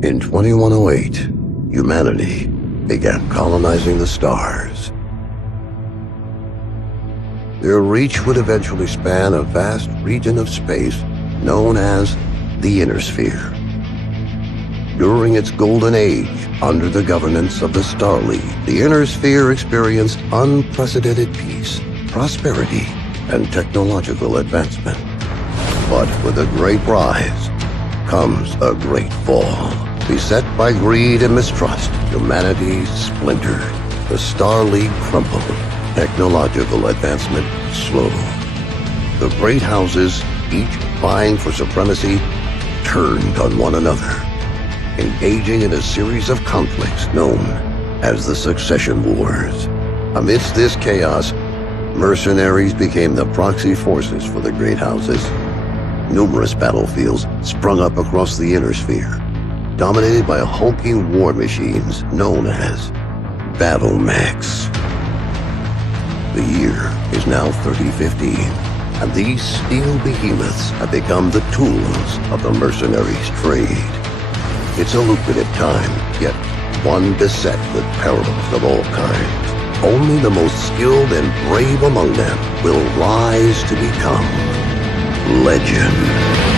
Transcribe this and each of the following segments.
In 2108, humanity began colonizing the stars. Their reach would eventually span a vast region of space known as the Inner Sphere. During its golden age, under the governance of the Star League, the Inner Sphere experienced unprecedented peace, prosperity, and technological advancement. But with a great rise comes a great fall. Beset by greed and mistrust, humanity splintered. The Star League crumbled. Technological advancement slowed. The great houses, each vying for supremacy, turned on one another, engaging in a series of conflicts known as the Succession Wars. Amidst this chaos, mercenaries became the proxy forces for the great houses. Numerous battlefields sprung up across the Inner Sphere, dominated by hulking war machines known as battle mechs. The year is now 3015, and these steel behemoths have become the tools of the mercenaries' trade. It's a lucrative time, yet one beset with perils of all kinds. Only the most skilled and brave among them will rise to become legend.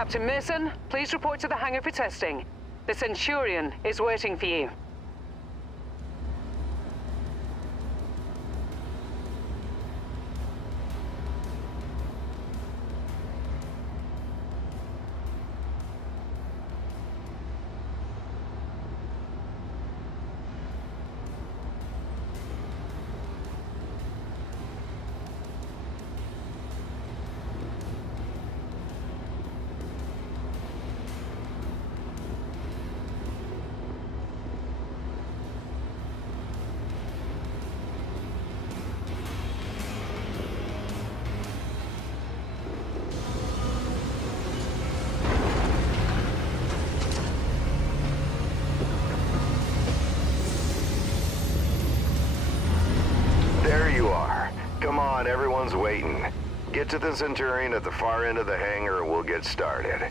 Captain Mason, please report to the hangar for testing. The Centurion is waiting for you. Everyone's waiting. Get to the Centurion at the far end of the hangar and we'll get started.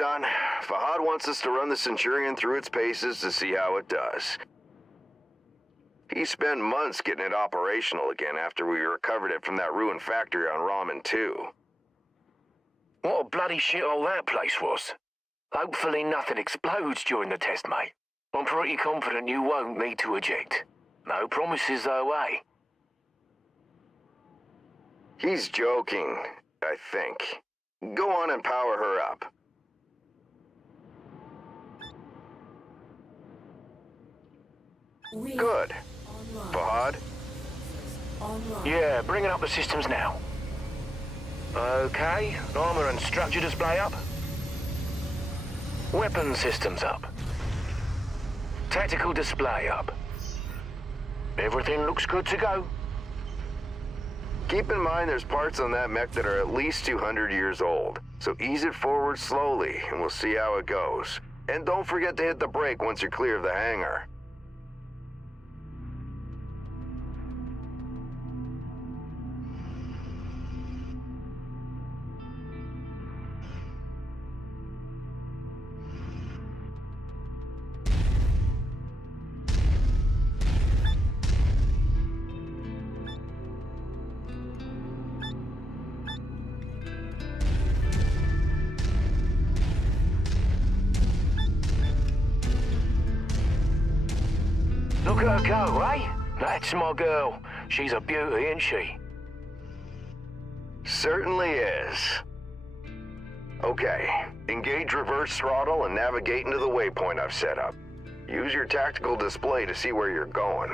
son. Fahad wants us to run the Centurion through its paces to see how it does. He spent months getting it operational again after we recovered it from that ruined factory on Ramen 2. What a bloody shithole that place was. Hopefully nothing explodes during the test, mate. I'm pretty confident you won't need to eject. No promises though, eh? He's joking, I think. Go on and power her up. Good. Fahad? Yeah, bringing up the systems now. Okay, armor and structure display up. Weapon systems up. Tactical display up. Everything looks good to go. Keep in mind there's parts on that mech that are at least 200 years old, so ease it forward slowly and we'll see how it goes. And don't forget to hit the brake once you're clear of the hangar. Look at her go, eh? That's my girl. She's a beauty, isn't she? Certainly is. Okay, engage reverse throttle and navigate into the waypoint I've set up. Use your tactical display to see where you're going.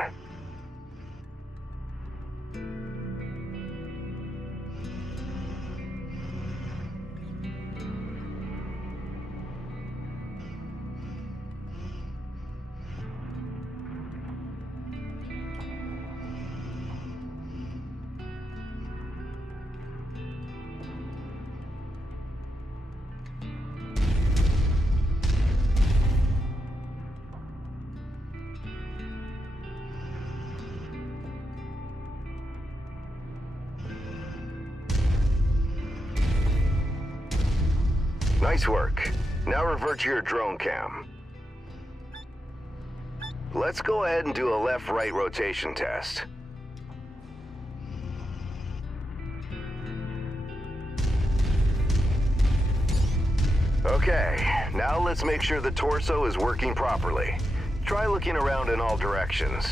Nice work. Now revert to your drone cam. Let's go ahead and do a left-right rotation test. Okay, now let's make sure the torso is working properly. Try looking around in all directions.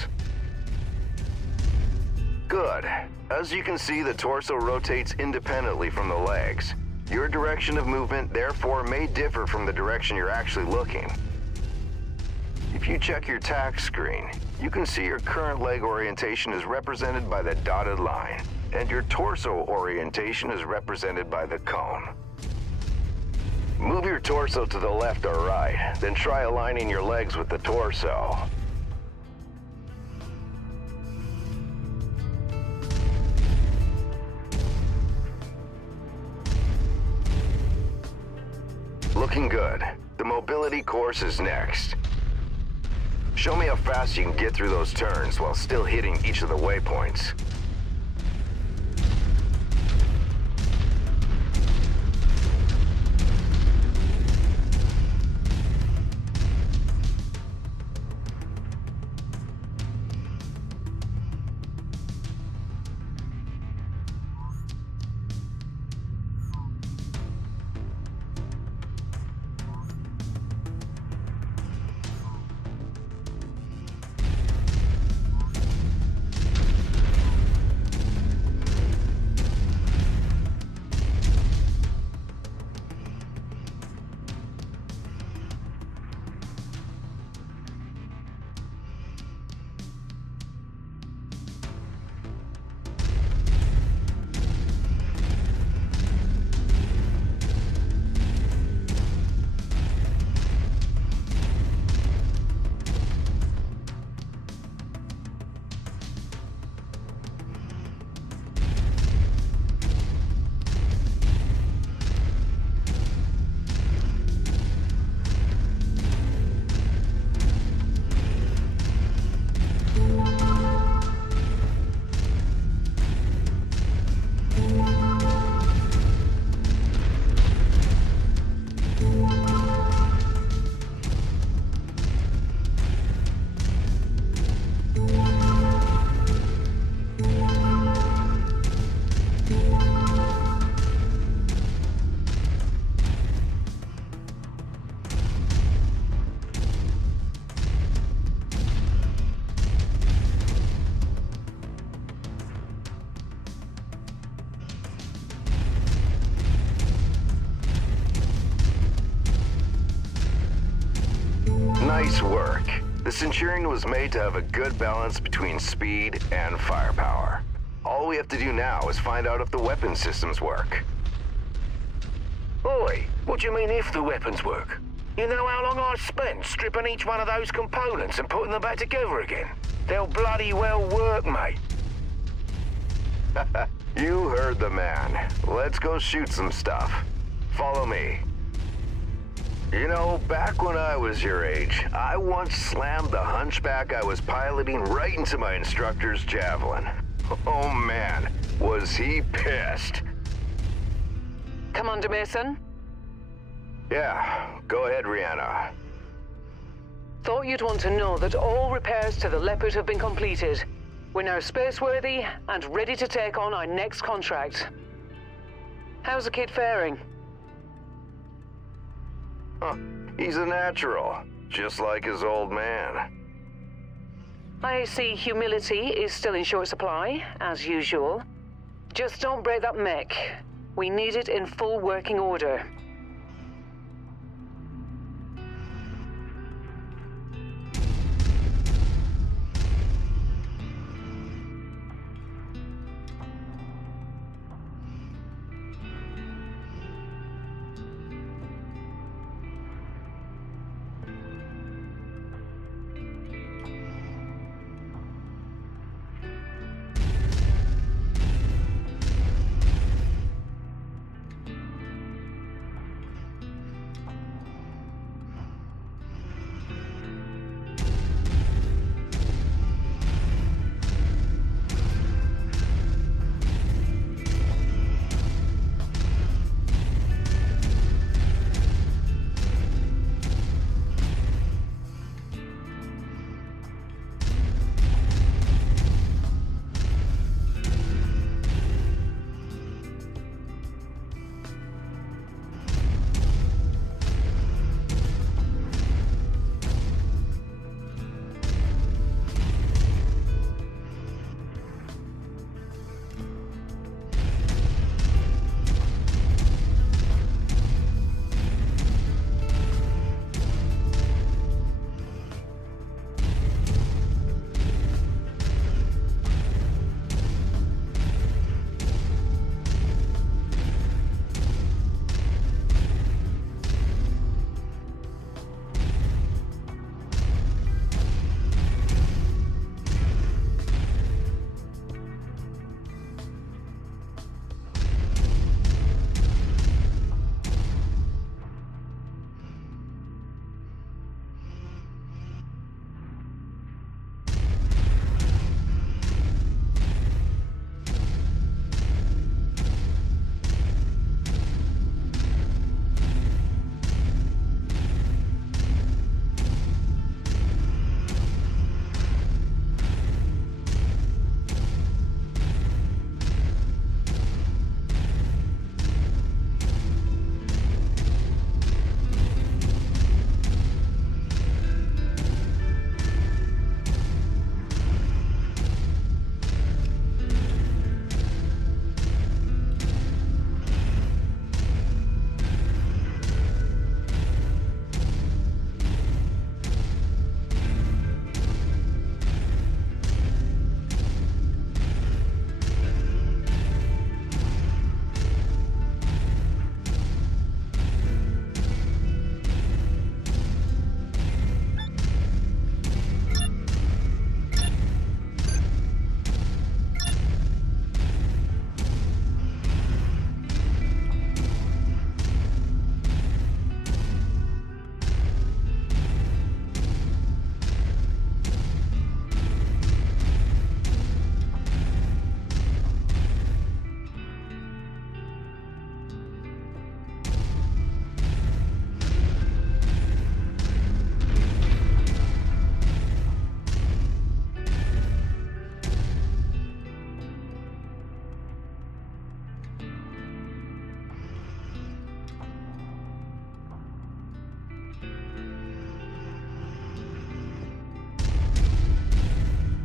Good. As you can see, the torso rotates independently from the legs. Your direction of movement, therefore, may differ from the direction you're actually looking. If you check your tack screen, you can see your current leg orientation is represented by the dotted line, and your torso orientation is represented by the cone. Move your torso to the left or right, then try aligning your legs with the torso. Looking good. The mobility course is next. Show me how fast you can get through those turns while still hitting each of the waypoints. Nice work. The Centurion was made to have a good balance between speed and firepower. All we have to do now is find out if the weapon systems work. Oi, what do you mean if the weapons work? You know how long I spent stripping each one of those components and putting them back together again? They'll bloody well work, mate. You heard the man. Let's go shoot some stuff. Follow me. You know, back when I was your age, I once slammed the hunchback I was piloting right into my instructor's javelin. Oh man, was he pissed. Commander Mason? Yeah, go ahead, Rihanna. Thought you'd want to know that all repairs to the Leopard have been completed. We're now spaceworthy and ready to take on our next contract. How's the kid faring? Huh, he's a natural, just like his old man. I see humility is still in short supply, as usual. Just don't break that mech. We need it in full working order.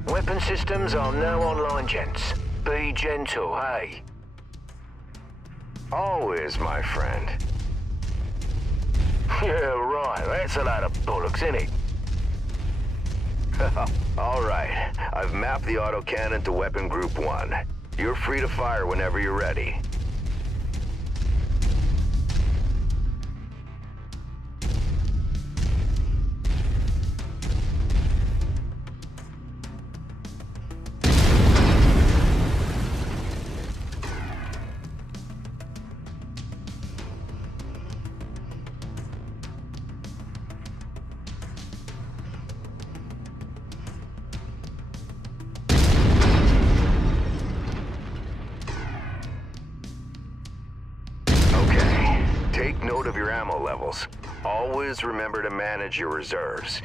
Weapon systems are now online, gents. Be gentle, hey? Always, my friend. Yeah, right. That's a load of bollocks, innit? All right, I've mapped the autocannon to Weapon Group 1. You're free to fire whenever you're ready. Take note of your ammo levels. Always remember to manage your reserves.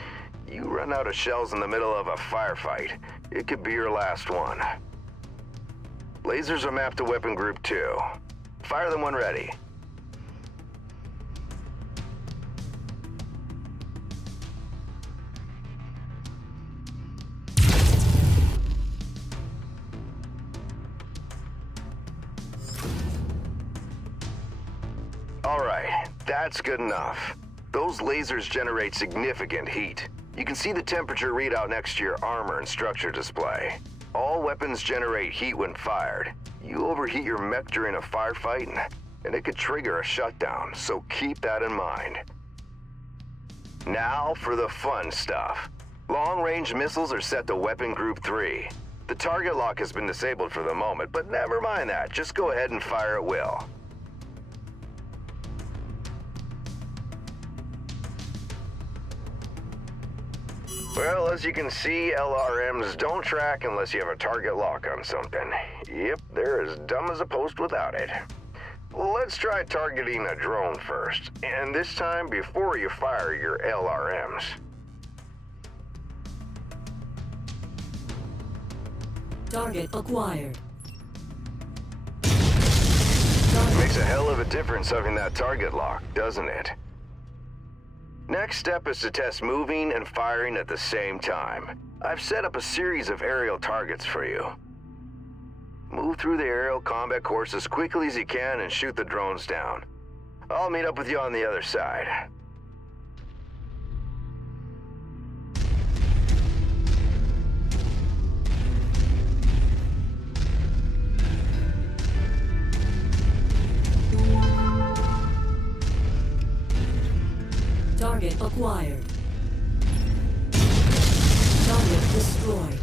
You run out of shells in the middle of a firefight, it could be your last one. Lasers are mapped to Weapon Group 2. Fire them when ready. Alright, that's good enough. Those lasers generate significant heat. You can see the temperature readout next to your armor and structure display. All weapons generate heat when fired. You overheat your mech during a firefight, and it could trigger a shutdown, so keep that in mind. Now for the fun stuff. Long-range missiles are set to Weapon Group 3. The target lock has been disabled for the moment, but never mind that. Just go ahead and fire at will. Well, as you can see, LRMs don't track unless you have a target lock on something. Yep, they're as dumb as a post without it. Let's try targeting a drone first, and this time before you fire your LRMs. Target acquired. Makes a hell of a difference having that target lock, doesn't it? Next step is to test moving and firing at the same time. I've set up a series of aerial targets for you. Move through the aerial combat course as quickly as you can and shoot the drones down. I'll meet up with you on the other side. Target acquired. Target destroyed.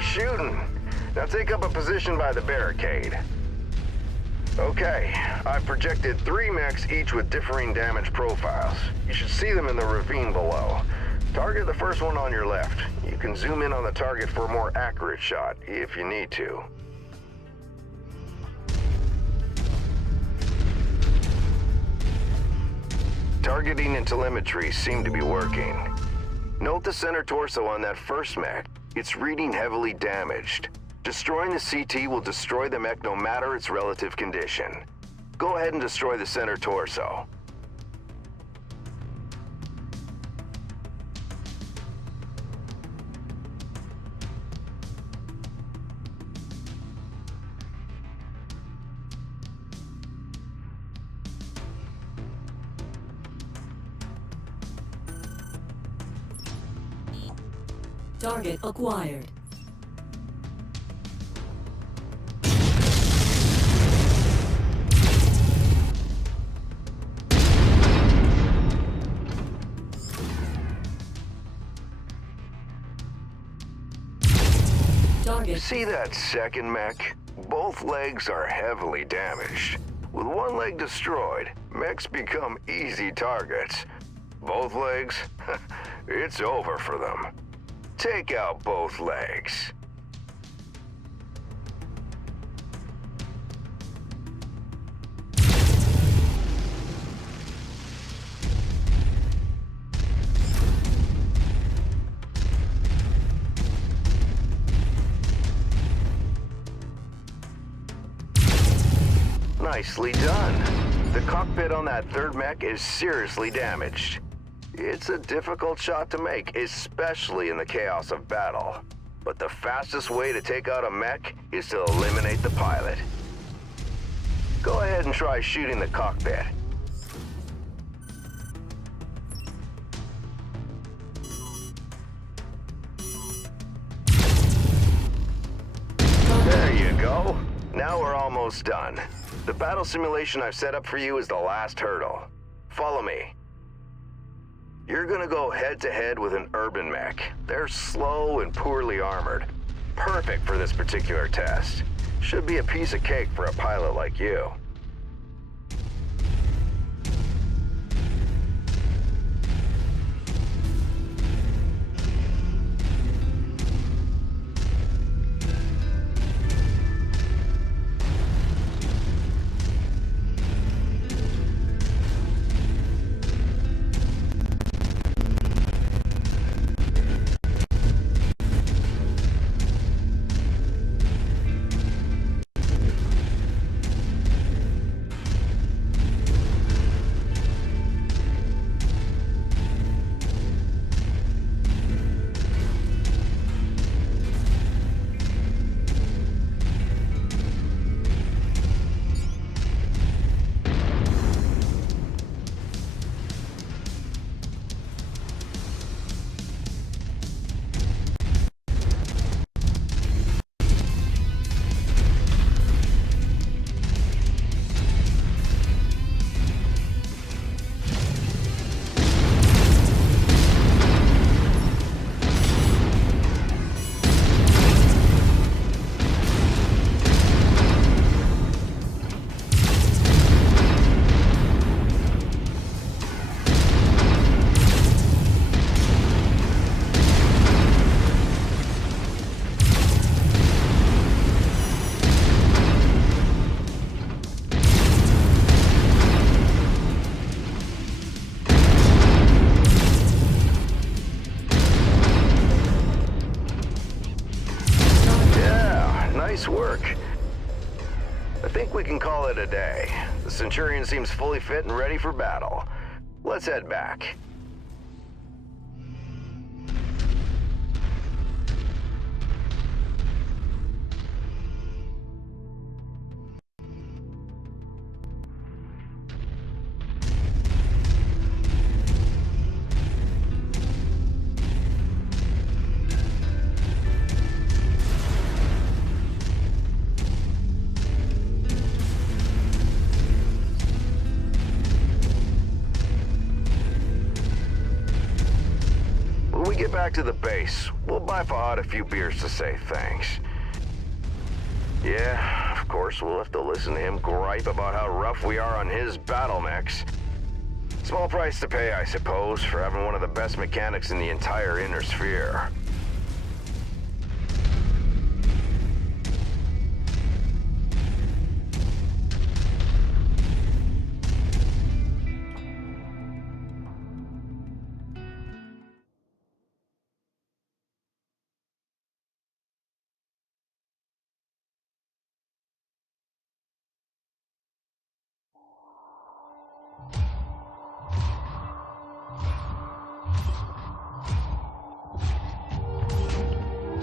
Shooting. Now take up a position by the barricade. Okay, I've projected 3 mechs, each with differing damage profiles. You should see them in the ravine below. Target the first one on your left. You can zoom in on the target for a more accurate shot, if you need to. Targeting and telemetry seem to be working. Note the center torso on that first mech. It's reading heavily damaged. Destroying the CT will destroy the mech no matter its relative condition. Go ahead and destroy the center torso. Target acquired. Target. See that second mech? Both legs are heavily damaged. With one leg destroyed, mechs become easy targets. Both legs? It's over for them. Take out both legs. Nicely done. The cockpit on that third mech is seriously damaged. It's a difficult shot to make, especially in the chaos of battle. But the fastest way to take out a mech is to eliminate the pilot. Go ahead and try shooting the cockpit. There you go. Now we're almost done. The battle simulation I've set up for you is the last hurdle. Follow me. You're gonna go head-to-head with an urban mech. They're slow and poorly armored. Perfect for this particular test. Should be a piece of cake for a pilot like you. Nice work. I think we can call it a day. The Centurion seems fully fit and ready for battle. Let's head back. When we get back to the base, we'll buy Fahad a few beers to say thanks. Yeah, of course, we'll have to listen to him gripe about how rough we are on his battle mechs. Small price to pay, I suppose, for having one of the best mechanics in the entire Inner Sphere.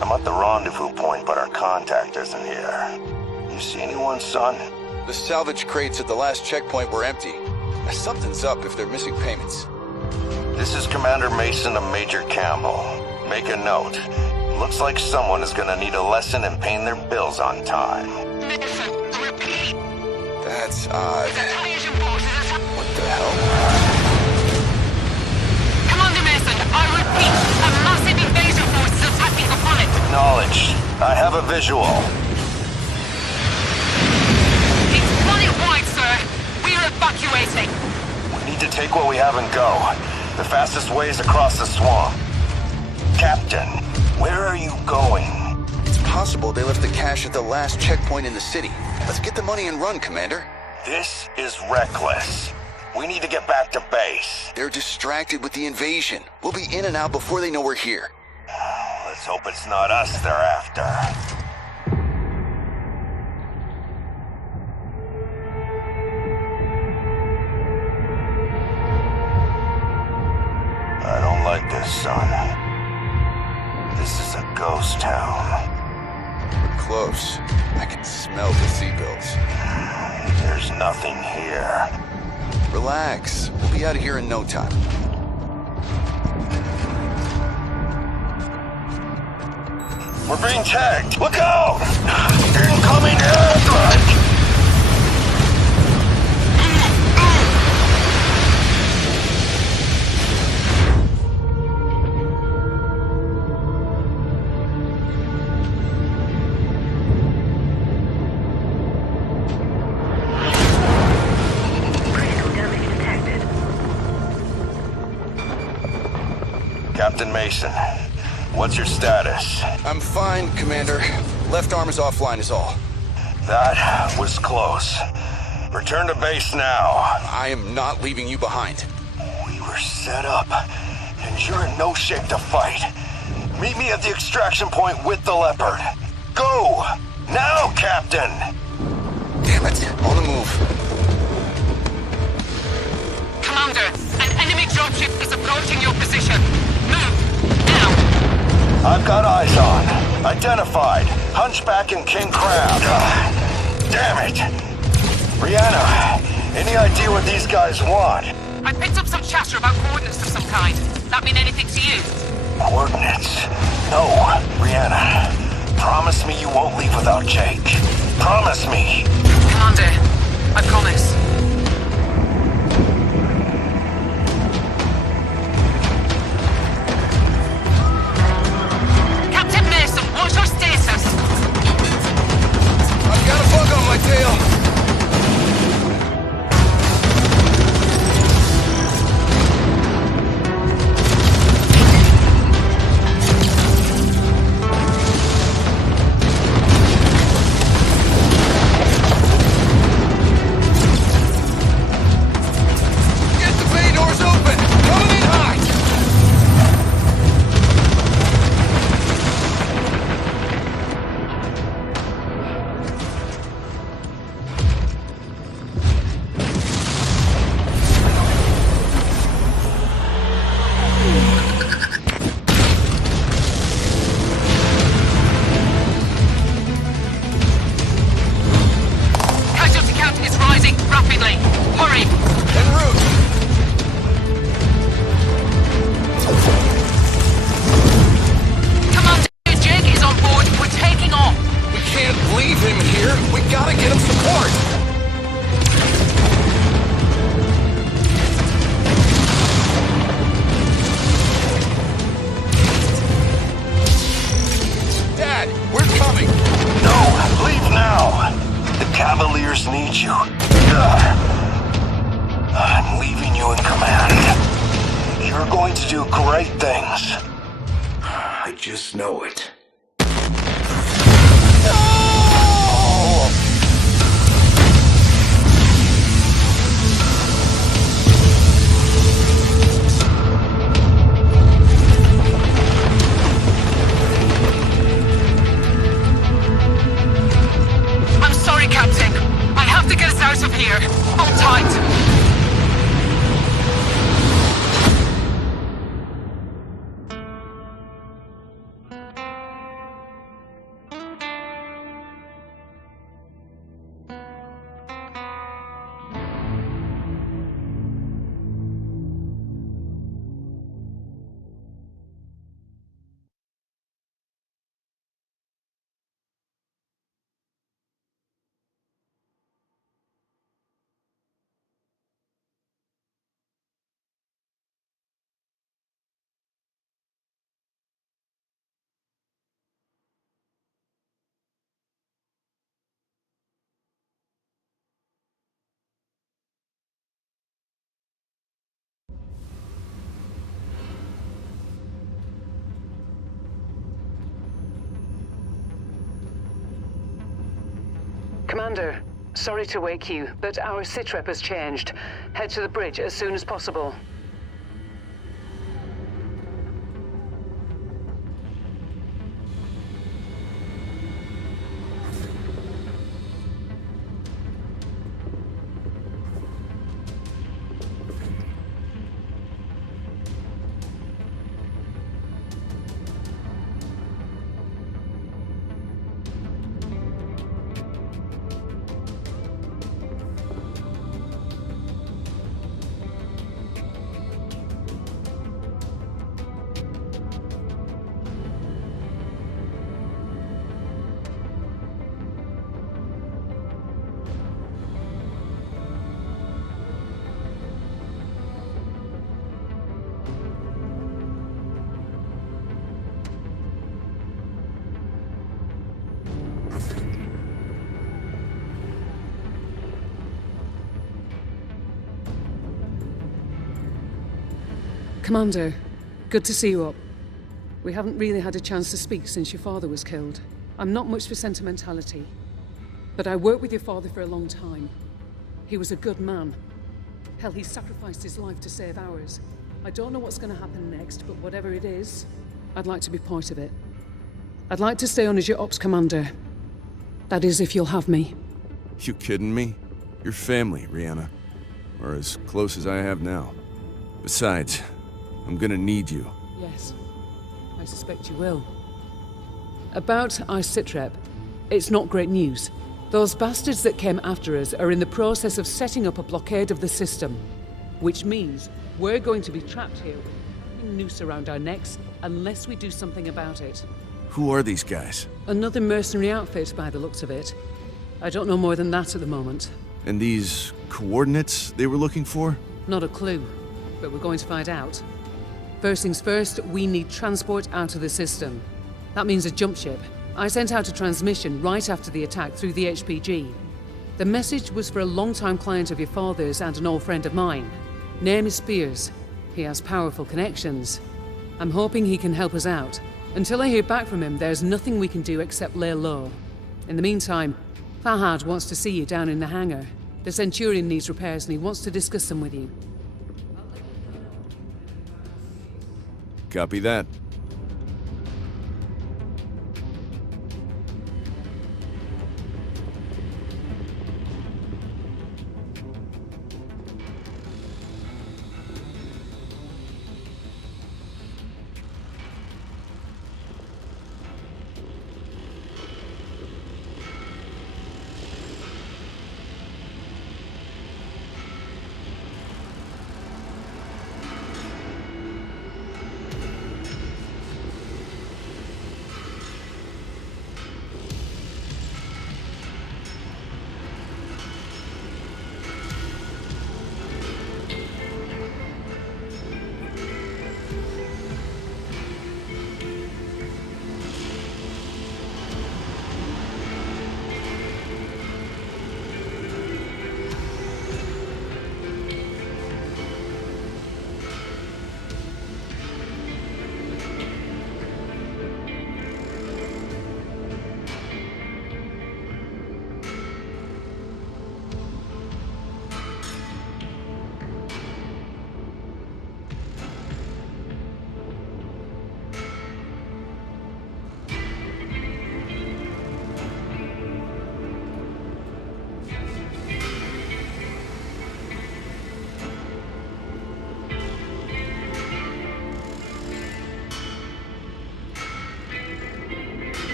I'm at the rendezvous point, but our contact isn't here. You see anyone, son? The salvage crates at the last checkpoint were empty. Something's up if they're missing payments. This is Commander Mason of Major Campbell. Make a note. Looks like someone is gonna need a lesson in paying their bills on time. That's odd. What the hell? Commander Mason, I repeat, a massive invasion force is attacking the planet. Acknowledged. I have a visual. It's planet-wide, sir. We're evacuating. We need to take what we have and go. The fastest way is across the swamp. Captain, where are you going? It's possible they left the cash at the last checkpoint in the city. Let's get the money and run, Commander. This is reckless. We need to get back to base. They're distracted with the invasion. We'll be in and out before they know we're here. Let's hope it's not us they're after. I don't like this, son. This is a ghost town. We're close. I can smell the seagulls. There's nothing here. Relax. We'll be out of here in no time. We're being tagged! Look out! Incoming airstrike! Captain Mason, what's your status? I'm fine, Commander. Left arm is offline is all. That was close. Return to base now. I am not leaving you behind. We were set up, and you're in no shape to fight. Meet me at the extraction point with the Leopard. Go! Now, Captain! Damn it. On the move. Commander, an enemy dropship is approaching your position. Move, now. I've got eyes on. Identified. Hunchback and King Crab. Damn it! Rihanna, any idea what these guys want? I picked up some chatter about coordinates of some kind. That mean anything to you? Coordinates? No, Rihanna. Promise me you won't leave without Jake. Promise me. Commander, I promise. Captain Mason, what's your status? I've got a bug on my tail. I'm leaving you in command. You're going to do great things. I just know it. I'm sorry, Captain. I have to get us out of here. Hold tight. Commander, sorry to wake you, but our sitrep has changed. Head to the bridge as soon as possible. Commander, good to see you up. We haven't really had a chance to speak since your father was killed. I'm not much for sentimentality, but I worked with your father for a long time. He was a good man. Hell, he sacrificed his life to save ours. I don't know what's going to happen next, but whatever it is, I'd like to be part of it. I'd like to stay on as your ops commander. That is, if you'll have me. You kidding me? You're family, Rihanna. Or as close as I have now. Besides, I'm gonna need you. Yes, I suspect you will. About our sitrep, it's not great news. Those bastards that came after us are in the process of setting up a blockade of the system, which means we're going to be trapped here with a noose around our necks unless we do something about it. Who are these guys? Another mercenary outfit by the looks of it. I don't know more than that at the moment. And these coordinates they were looking for? Not a clue, but we're going to find out. First things first, we need transport out of the system. That means a jump ship. I sent out a transmission right after the attack through the HPG. The message was for a long-time client of your father's and an old friend of mine. Name is Spears. He has powerful connections. I'm hoping he can help us out. Until I hear back from him, there's nothing we can do except lay low. In the meantime, Fahad wants to see you down in the hangar. The Centurion needs repairs and he wants to discuss them with you. Copy that.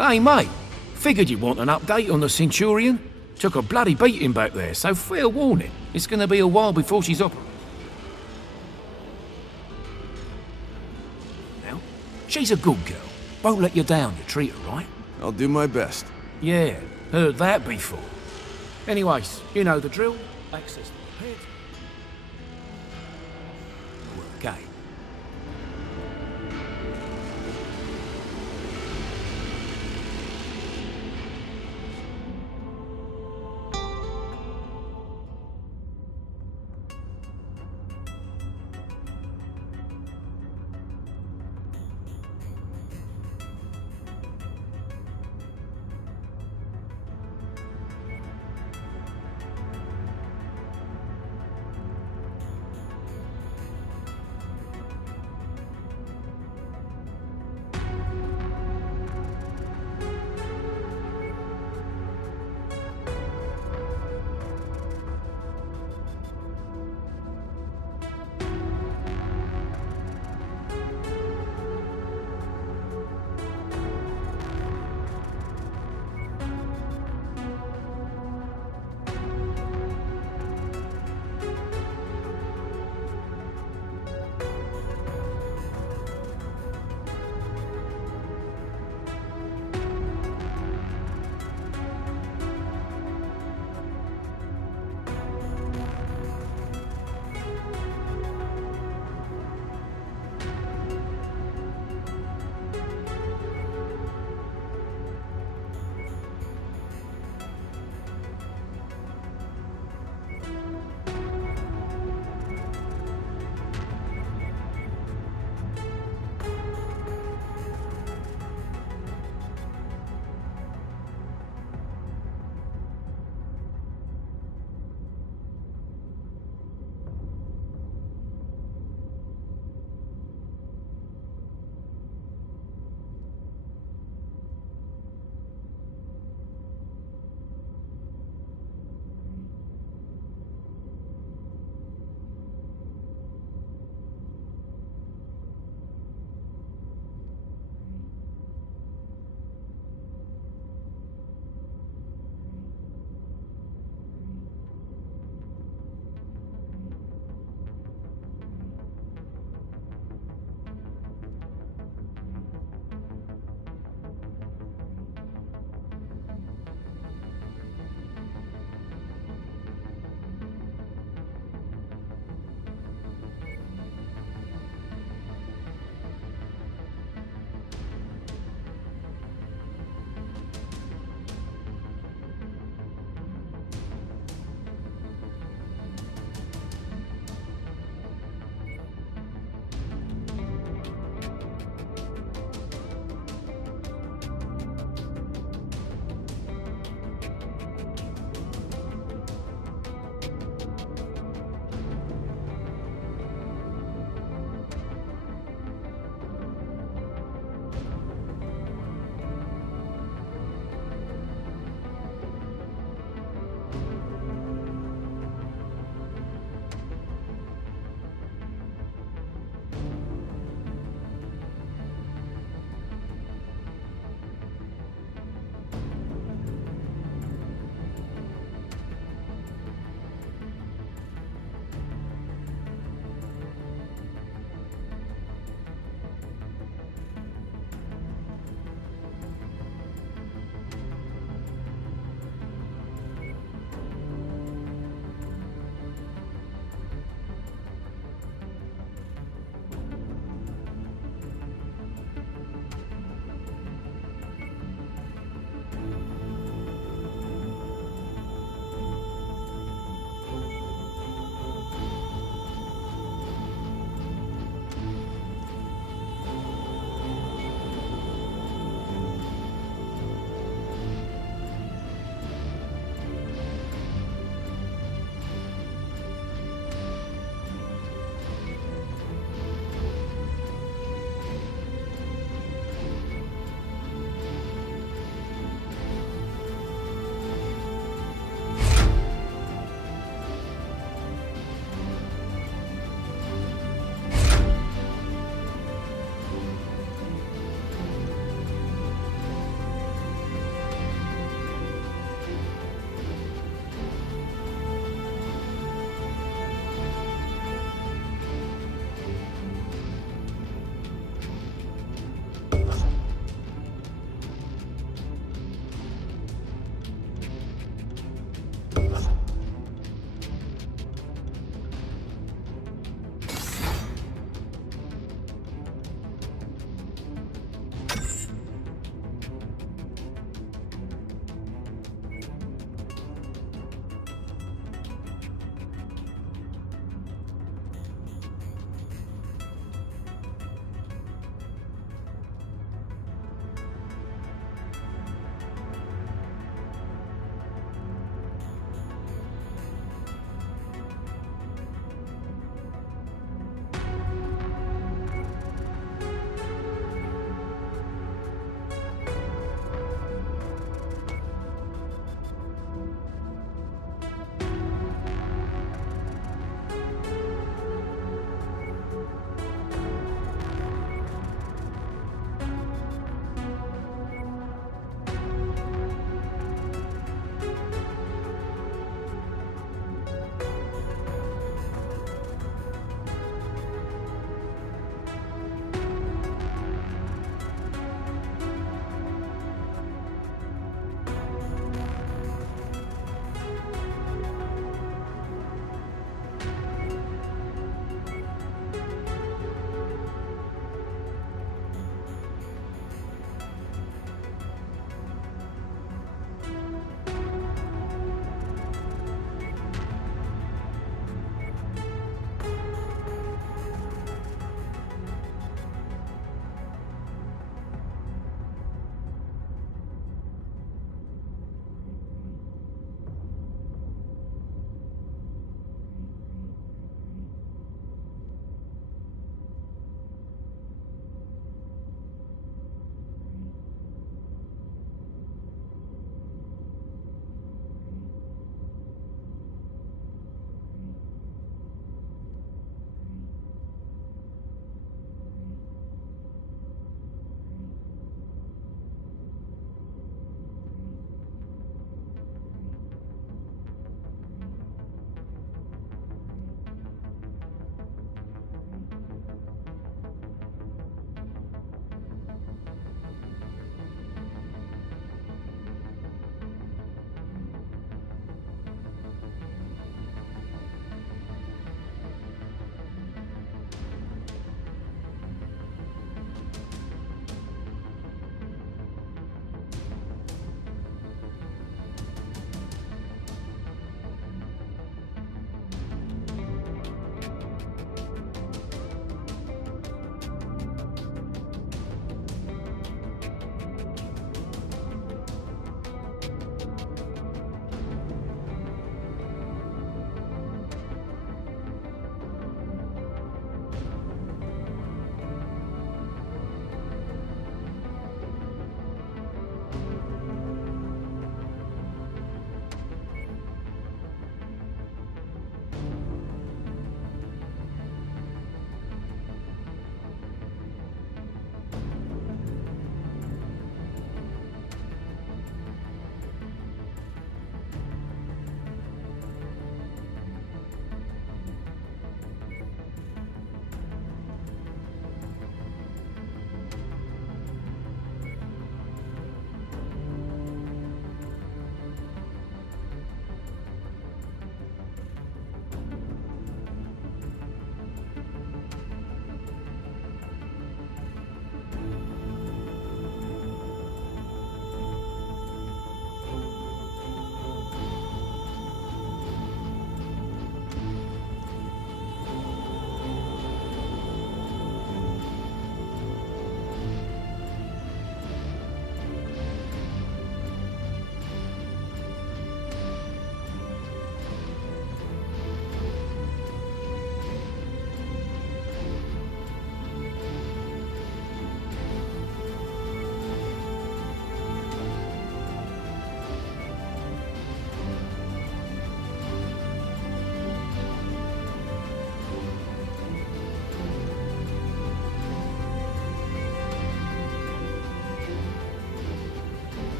Hey, mate. Figured you'd want an update on the Centurion. Took a bloody beating back there, so fair warning. It's gonna be a while before she's up. Now, she's a good girl. Won't let you down, you treat her right. I'll do my best. Yeah, heard that before. Anyways, you know the drill. Access. Hit! Okay.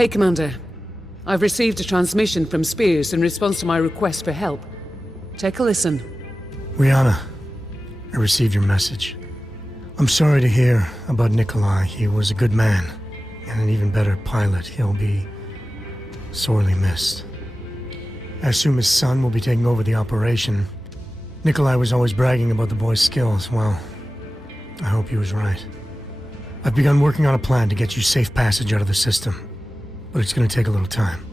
Hey, Commander. I've received a transmission from Spears in response to my request for help. Take a listen. Rihanna, I received your message. I'm sorry to hear about Nikolai. He was a good man, and an even better pilot. He'll be sorely missed. I assume his son will be taking over the operation. Nikolai was always bragging about the boy's skills. Well, I hope he was right. I've begun working on a plan to get you safe passage out of the system, but it's going to take a little time.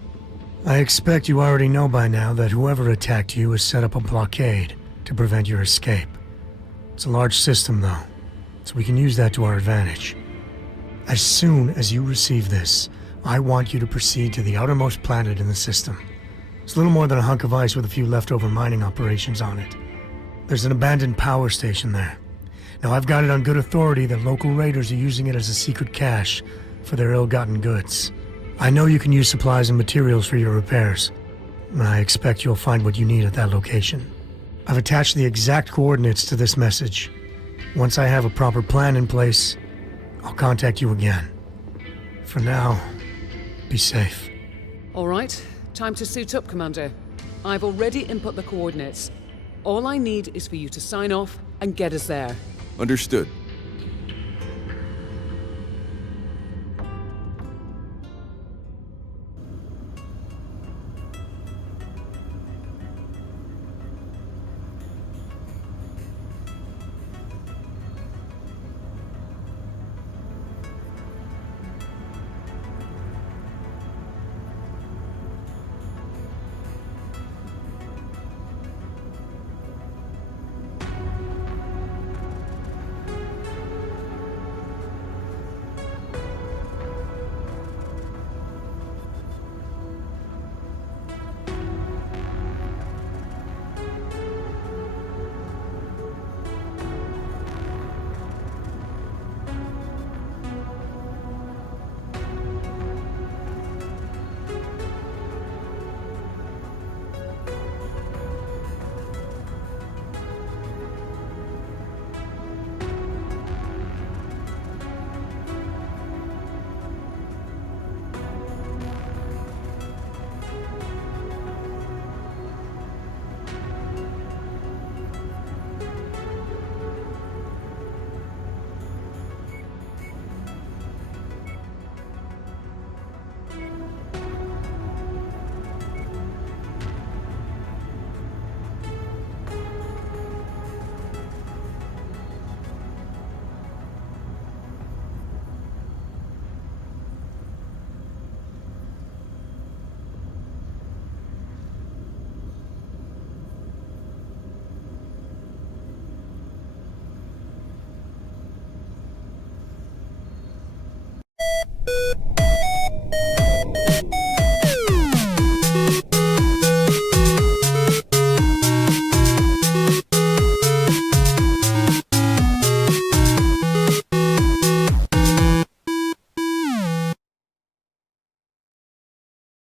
I expect you already know by now that whoever attacked you has set up a blockade to prevent your escape. It's a large system, though, so we can use that to our advantage. As soon as you receive this, I want you to proceed to the outermost planet in the system. It's little more than a hunk of ice with a few leftover mining operations on it. There's an abandoned power station there. Now, I've got it on good authority that local raiders are using it as a secret cache for their ill-gotten goods. I know you can use supplies and materials for your repairs, and I expect you'll find what you need at that location. I've attached the exact coordinates to this message. Once I have a proper plan in place, I'll contact you again. For now, be safe. All right, time to suit up, Commander. I've already input the coordinates. All I need is for you to sign off and get us there. Understood.